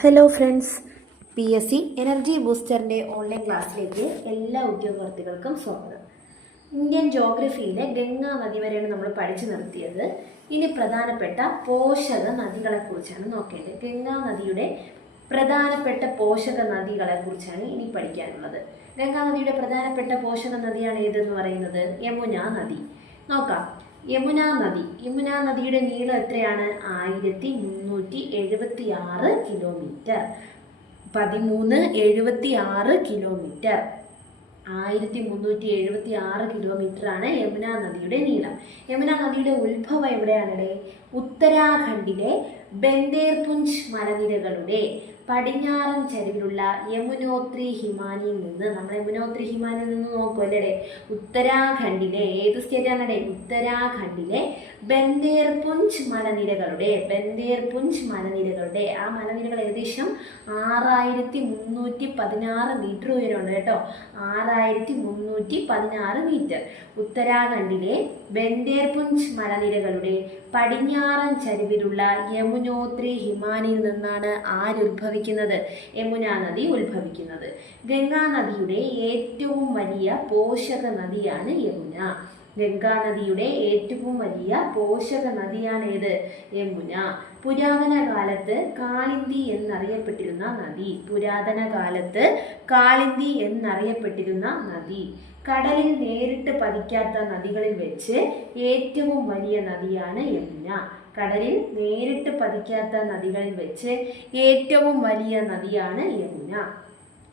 Hello friends P S C energy ബൂസ്റ്ററിന്റെ online ക്ലാസ്സിലേക്ക് എല്ലാ ഉദ്യോഗാർത്ഥികൾക്കും സ്വാഗതം. ഇന്ത്യൻ ജോഗ്രഫിയിലെ ഗംഗാ നദി വരെയാണ് നമ്മൾ പഠിച്ചു നിർത്തിയത്. ഇനി പ്രധാനപ്പെട്ട പോഷക നദികളെക്കുറിച്ചാണ് നോക്കേണ്ടത്. ഗംഗാ നദിയുടെ പ്രധാനപ്പെട്ട പോഷക നദികളെക്കുറിച്ചാണ് ഇനി പഠിക്കാനുള്ളത്. ഗംഗാ നദിയുടെ പ്രധാനപ്പെട്ട പോഷക നദിയാണ് ഏതെന്ന് പറയുന്നത്? യമുന നദി. നോക്കാം. യമുന നദി യമുന നദിയുടെ നീളം എത്രയാണ്? ആയിരത്തി മുന്നൂറ്റി എഴുപത്തി ആറ് കിലോമീറ്റർ. പതിമൂന്ന് എഴുപത്തി ആറ് കിലോമീറ്റർ. ആയിരത്തി മുന്നൂറ്റി എഴുപത്തി ആറ് കിലോമീറ്റർ ആണ് യമുന നദിയുടെ നീളം. യമുന നദിയുടെ ഉത്ഭവം എവിടെയാണല്ലേ ഉത്തരാഖണ്ഡിലെ ബന്ദേർപുഞ്ച് മലനിരകളുടെ പടിഞ്ഞാറൻ ചരിവിലുള്ള യമുനോത്രി ഹിമാനിയിൽ നിന്ന് നമ്മൾ യമുനോത്രി ഹിമാനിയിൽ നിന്ന് നോക്കുമല്ലേ ഉത്തരാഖണ്ഡിലെ ഏത് സ്റ്റേറ്റാണല്ലേ ഉത്തരാഖണ്ഡിലെ ബന്ദേർപുഞ്ച് മലനിരകളുടെ ബന്ദേർപുഞ്ച് മലനിരകളുടെ. ആ മലനിരകൾ ഏകദേശം ആറായിരത്തി മുന്നൂറ്റി പതിനാറ് മീറ്റർ ഉയരമുണ്ട് കേട്ടോ. ആറായിരത്തി മുന്നൂറ്റി പതിനാറ് മീറ്റർ ഉത്തരാഖണ്ഡിലെ ബന്ദേർപുഞ്ച് മലനിരകളുടെ പടിഞ്ഞാറൻ ചരിവിലുള്ള യമുനോത്രി ഹിമാനിയിൽ നിന്നാണ് ആരുദ്ഭവിക്കുന്നത് യമുന നദി ഉത്ഭവിക്കുന്നത്. ഗംഗാ നദിയുടെ ഏറ്റവും വലിയ പോഷക നദിയാണ് യമുന. ഗംഗാ നദിയുടെ ഏറ്റവും വലിയ പോഷക നദിയാണ് ഏത് യമുന. പുരാതന കാലത്ത് കാളിന്തി എന്നറിയപ്പെട്ടിരുന്ന നദി. പുരാതന കാലത്ത് കാളിന്തി എന്നറിയപ്പെട്ടിരുന്ന നദി. കടലിൽ നേരിട്ട് പതിക്കാത്ത നദികളിൽ വെച്ച് ഏറ്റവും വലിയ നദിയാണ് യമുന. കടലിൽ നേരിട്ട് പതിക്കാത്ത നദികളിൽ വെച്ച് ഏറ്റവും വലിയ നദിയാണ് യമുന.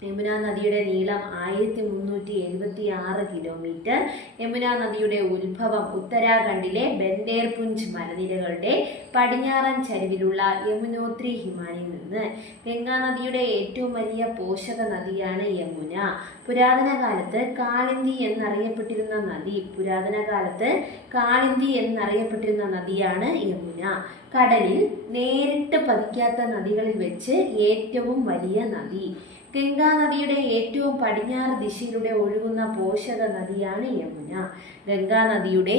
യമുന നദിയുടെ നീളം ആയിരത്തി മുന്നൂറ്റി എഴുപത്തി ആറ് കിലോമീറ്റർ. യമുന നദിയുടെ ഉത്ഭവം ഉത്തരാഖണ്ഡിലെ ബന്ദേർപുഞ്ച് മലനിരകളുടെ പടിഞ്ഞാറൻ ചരിവിലുള്ള യമുനോത്രി ഹിമാലയിൽ നിന്ന് ഗംഗാ നദിയുടെ ഏറ്റവും വലിയ പോഷക നദിയാണ് യമുന. പുരാതന കാലത്ത് കാളിന്തി എന്നറിയപ്പെട്ടിരുന്ന നദി പുരാതന കാലത്ത് കാളിന്തി എന്നറിയപ്പെട്ടിരുന്ന നദിയാണ് യമുന. കടലിൽ നേരിട്ട് പതിക്കാത്ത നദികളിൽ വെച്ച് ഏറ്റവും വലിയ നദി. ഗംഗാ നദിയുടെ ഏറ്റവും പടിഞ്ഞാറ് ദിശയിലൂടെ ഒഴുകുന്ന പോഷക നദിയാണ് യമുന. ഗംഗാ നദിയുടെ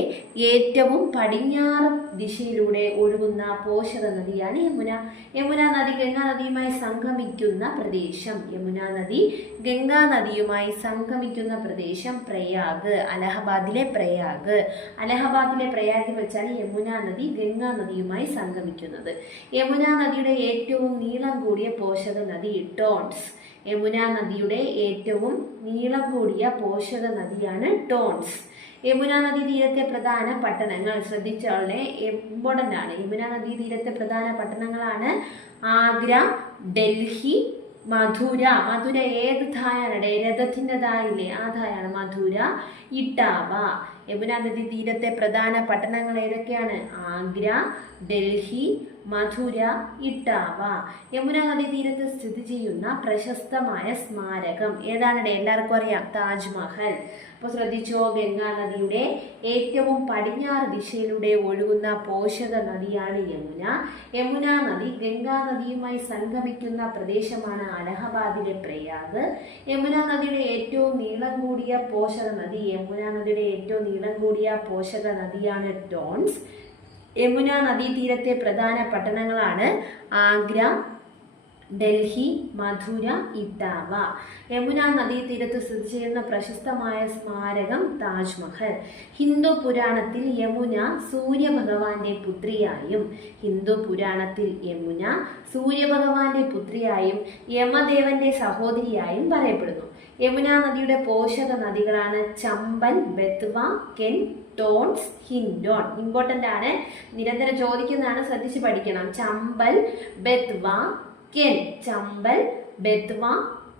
ഏറ്റവും പടിഞ്ഞാറ് ദിശയിലൂടെ ഒഴുകുന്ന പോഷക നദിയാണ് യമുന. യമുന നദി ഗംഗാ നദിയുമായി സംഗമിക്കുന്ന പ്രദേശം. യമുന നദി ഗംഗാ നദിയുമായി സംഗമിക്കുന്ന പ്രദേശം പ്രയാഗ് അലഹബാദിലെ പ്രയാഗ്. അലഹബാദിലെ പ്രയാഗിൽ വെച്ചാണ് യമുന നദി ഗംഗാ നദിയുമായി സംഗമിക്കുന്നത്. യമുന നദിയുടെ ഏറ്റവും നീളം കൂടിയ പോഷക നദി ടോൺസ്. യമുന നദിയുടെ ഏറ്റവും നീളം കൂടിയ പോഷക നദിയാണ് ടോൺസ്. യമുന നദീ തീരത്തെ പ്രധാന പട്ടണങ്ങൾ ശ്രദ്ധിച്ചോളെ ഇമ്പോർട്ടന്റ് ആണ്. യമുന നദീ തീരത്തെ പ്രധാന പട്ടണങ്ങളാണ് ആഗ്ര ഡൽഹി മധുര. മധുര ഏത് ധായാണ് രഥത്തിന്റെ ധായില്ലേ ആ ധായാണ് മധുര ഇട്ടാവ. യമുന നദി തീരത്തെ പ്രധാന പട്ടണങ്ങൾ ഏതൊക്കെയാണ്? ആഗ്ര ഡൽഹി മധുര ഇട്ടാവ. യമുന നദീതീരത്ത് സ്ഥിതി ചെയ്യുന്ന പ്രശസ്തമായ സ്മാരകം. ഏതാണ് എല്ലാവർക്കും അറിയാം താജ്മഹൽ. അപ്പോൾ ശ്രദ്ധിച്ചോ ഗംഗാ നദിയുടെ ഏറ്റവും പടിഞ്ഞാറ് ദിശയിലൂടെ ഒഴുകുന്ന പോഷക നദിയാണ് യമുന. യമുന നദി ഗംഗാ നദിയുമായി സംഗമിക്കുന്ന പ്രദേശമാണ് അലഹബാദിലെ പ്രയാഗ്. യമുന നദിയുടെ ഏറ്റവും നീളം കൂടിയ പോഷക നദി യമുന നദിയുടെ ഏറ്റവും നീളം കൂടിയ പോഷക നദിയാണ് ടോൺസ്. യമുന നദീതീരത്തെ പ്രധാന പട്ടണങ്ങളാണ് ആഗ്ര ഡൽഹി മധുര ഇട്ടാവ. യമുന നദീതീരത്ത് സ്ഥിതി ചെയ്യുന്ന പ്രശസ്തമായ സ്മാരകം താജ്മഹൽ. ഹിന്ദു പുരാണത്തിൽ യമുന സൂര്യഭഗവാന്റെ പുത്രിയായും ഹിന്ദു പുരാണത്തിൽ യമുന സൂര്യഭഗവാന്റെ പുത്രിയായും യമദേവന്റെ സഹോദരിയായും പറയപ്പെടുന്നു. യമുന നദിയുടെ പോഷക നദികളാണ് ചമ്പൻ ബെത്വ കെൻ ടോൺസ് ഹിൻഡോൺ. ഇമ്പോർട്ടന്റ് ആണ്. നിരന്തരം ചോദിക്കുന്നതാണ് ശ്രദ്ധിച്ച് പഠിക്കണം. ചമ്പൽ ബെത്വ കെൻ. ചമ്പൽ ബെത്വ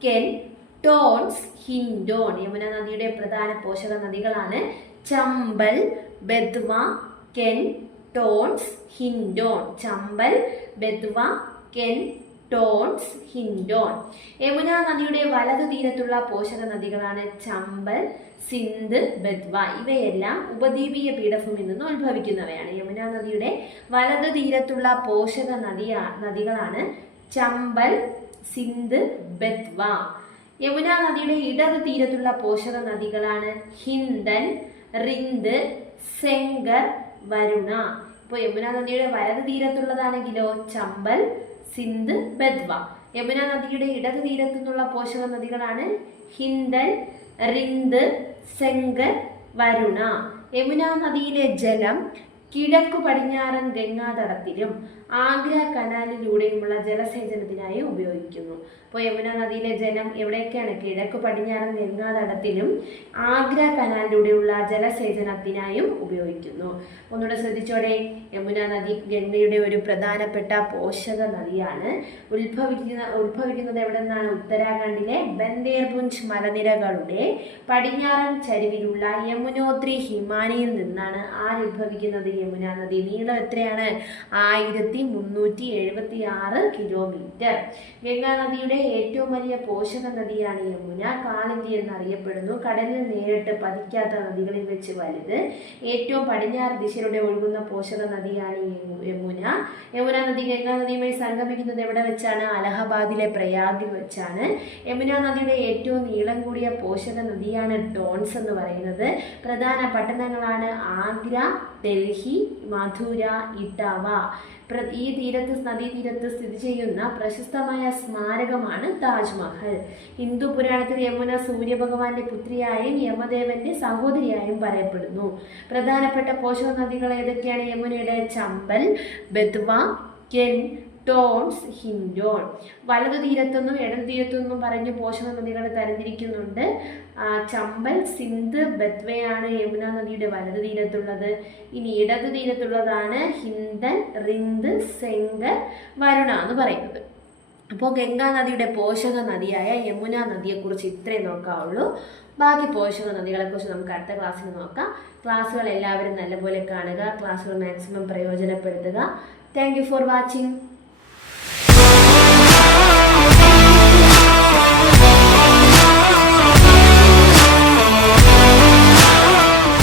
കെൻ ടോൺസ് ഹിൻഡോൺ. യമുന നദിയുടെ പ്രധാന പോഷക നദികളാണ് ചമ്പൽ ബെത്വ കെൻ ടോൺസ് ഹിൻഡോൺ. ചമ്പൽ ബെത്വ കെൻ ടോൺസ് ഹിൻഡോൺ. യമുന നദിയുടെ വലതു തീരത്തുള്ള പോഷക നദികളാണ് ചമ്പൽ സിന്ധ് ബദ്വ. ഇവയെല്ലാം ഉപദ്വീപീയ പീഠഭൂമിയിൽ നിന്ന് ഉത്ഭവിക്കുന്നവയാണ്. യമുന നദിയുടെ വലതു തീരത്തുള്ള പോഷക നദിയാ നദികളാണ് ചമ്പൽ സിന്ധ് ബദ്വ. യമുന നദിയുടെ ഇടത് തീരത്തുള്ള പോഷക നദികളാണ് ഹിന്ദൻ റിന്ദ് സെങ്കർ വരുണ. ഇപ്പോൾ യമുന നദിയുടെ വലത് തീരത്തുള്ളതാണെങ്കിലോ ചമ്പൽ സിന്ധ് ബദ്വ. യമുന നദിയുടെ ഇടത് തീരത്തു നിന്നുള്ള പോഷക നദികളാണ് ഹിന്ദൻ റിന്ദ് സെങ്കർ വരുണ. യമുന നദിയിലെ ജലം കിഴക്കു പടിഞ്ഞാറൻ ഗംഗാതടത്തിലും ആഗ്ര കനാലിലൂടെയുമുള്ള ജലസേചനത്തിനായി ഉപയോഗിക്കുന്നു. അപ്പോൾ യമുന നദിയിലെ ജലം എവിടെയൊക്കെയാണ്? കിഴക്കു പടിഞ്ഞാറൻ ഗംഗാതടത്തിലും ആഗ്ര കനാലിലൂടെയുള്ള ജലസേചനത്തിനായും ഉപയോഗിക്കുന്നു. ഒന്നുകൂടെ ശ്രദ്ധിച്ചോടെ യമുന നദി ഗംഗയുടെ ഒരു പ്രധാനപ്പെട്ട പോഷക നദിയാണ്. ഉത്ഭവിക്കുന്ന ഉത്ഭവിക്കുന്നത് എവിടെ നിന്നാണ് ഉത്തരാഖണ്ഡിലെ ബന്ദേർപുഞ്ച് മലനിരകളുടെ പടിഞ്ഞാറൻ ചരിവിലുള്ള യമുനോത്രി ഹിമാനിയിൽ നിന്നാണ് ആരുദ്ഭവിക്കുന്നത് യമുന നദി. നീളം എത്രയാണ്? ആയിരത്തി മുന്നൂറ്റി എഴുപത്തി ആറ് കിലോമീറ്റർ. ഗംഗാ നദിയുടെ ഏറ്റവും വലിയ പോഷക നദിയാണ് യമുന. കാളിന്തി എന്നറിയപ്പെടുന്നു. കടലിൽ നേരിട്ട് പതിക്കാത്ത നദികളിൽ വെച്ച് വലുത്. ഏറ്റവും പടിഞ്ഞാറ് ദിശയിലൂടെ ഒഴുകുന്ന പോഷക നദിയാണ് യമുന. യമുന നദി ഗംഗാ നദിയുമായി സംഗമിക്കുന്നത് എവിടെ വെച്ചാണ്? അലഹബാദിലെ പ്രയാഗിൽ വെച്ചാണ്. യമുന നദിയുടെ ഏറ്റവും നീളം കൂടിയ പോഷക നദിയാണ് ടോൺസ് എന്ന് പറയുന്നത്. പ്രധാന പട്ടണങ്ങളാണ് ആഗ്ര ഡൽഹി മധുര ഇട്ടവ ഈ തീരത്ത് നദീതീരത്ത് സ്ഥിതി ചെയ്യുന്ന പ്രശസ്തമായ സ്മാരകമാണ് താജ്മഹൽ. ഹിന്ദു പുരാണത്തിൽ യമുന സൂര്യഭഗവാന്റെ പുത്രിയായും യമദേവന്റെ സഹോദരിയായും പറയപ്പെടുന്നു. പ്രധാനപ്പെട്ട പോഷക നദികൾ ഏതൊക്കെയാണ്? യമുനയുടെ ചമ്പൽ ബദ്വ കെൻ ടോൺസ് ഹിൻഡോൺ വലതു തീരത്തുനിന്നും ഇടതു തീരത്തുനിന്നും പറഞ്ഞ് പോഷക നദികൾ തരംതിരിക്കുന്നുണ്ട്. ചമ്പൽ സിന്ധ് ബത്വയാണ് യമുന നദിയുടെ വലതു തീരത്തുള്ളത്. ഇനി ഇടതു തീരത്തുള്ളതാണ് ഹിന്ദൻ റിന്ദ് സെങ്കർ വരുണ എന്ന് പറയുന്നത്. അപ്പോൾ ഗംഗാ നദിയുടെ പോഷക നദിയായ യമുന നദിയെക്കുറിച്ച് ഇത്രേ നോക്കാവുള്ളൂ. ബാക്കി പോഷക നദികളെക്കുറിച്ച് നമുക്ക് അടുത്ത ക്ലാസ്സിൽ നോക്കാം. ക്ലാസ്സുകൾ എല്ലാവരും നല്ലപോലെ കാണുക. ക്ലാസ്സുകൾ മാക്സിമം പ്രയോജനപ്പെടുത്തുക. Thank you for watching